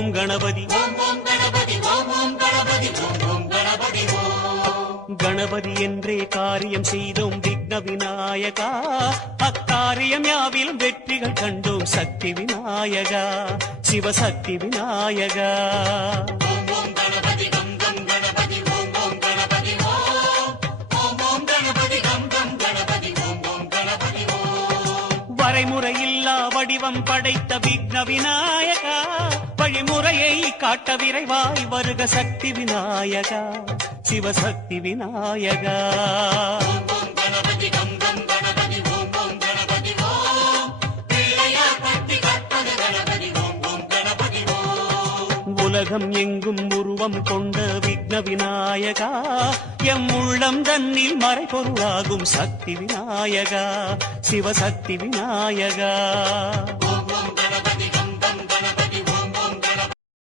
ஓம் கணபதி கணபதி என்றே காரியம் செய்தோம் விக்ன விநாயகா, அக்காரியம் யாவிலும் வெற்றிகள் கண்டோம் சக்தி விநாயகா, சிவசக்தி விநாயகா. வரைமுறையில்லா வடிவம் படைத்த விக்ன விநாயகா, வழிமுறையை காட்ட விரைவாய் வருக சக்தி விநாயகா, சிவசக்தி விநாயகா. உலகம் எங்கும் உருவம் கொண்ட விக்ன விநாயகா, எம் உள்ளம் தன்னில் மறைபொருளாகும் சக்தி விநாயகா, சிவசக்தி விநாயகா.